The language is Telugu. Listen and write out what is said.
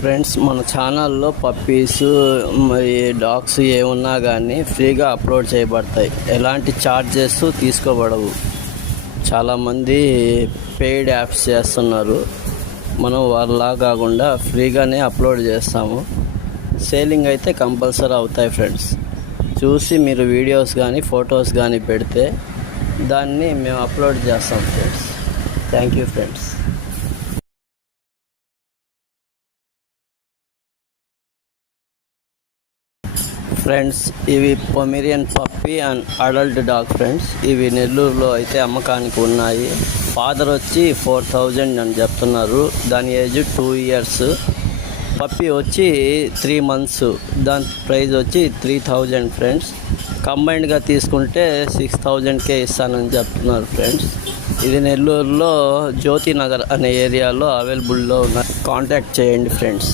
ఫ్రెండ్స్, మన ఛానల్లో పప్పీస్ మరి డాగ్స్ ఏమున్నా కానీ ఫ్రీగా అప్లోడ్ చేయబడతాయి. ఎలాంటి ఛార్జెస్ తీసుకోబడవు. చాలామంది పెయిడ్ యాప్స్ చేస్తున్నారు. మనం వాళ్ళలా కాకుండా ఫ్రీగానే అప్లోడ్ చేస్తాము. సేలింగ్ అయితే కంపల్సరీ అవుతాయి ఫ్రెండ్స్. చూసి మీరు వీడియోస్ కానీ ఫొటోస్ కానీ పెడితే దాన్ని మేము అప్లోడ్ చేస్తాం friends. Thank you friends. Friends, ఇవి Pomeranian puppy and adult dog friends. ఇవి నెల్లూరులో అయితే అమ్మకానికి ఉన్నాయి. ఫాదర్ వచ్చి 4000 అని చెప్తున్నారు. దాని ఏజ్ 2 years. పప్పీ వచ్చి 3 months. దాని ప్రైస్ వచ్చి 3000 ఫ్రెండ్స్. కంబైన్డ్గా తీసుకుంటే 6000కే ఇస్తానని చెప్తున్నారు ఫ్రెండ్స్. ఇది నెల్లూరులో జ్యోతి నగర్ అనే ఏరియాలో అవైలబుల్లో ఉన్న. కాంటాక్ట్ చేయండి ఫ్రెండ్స్.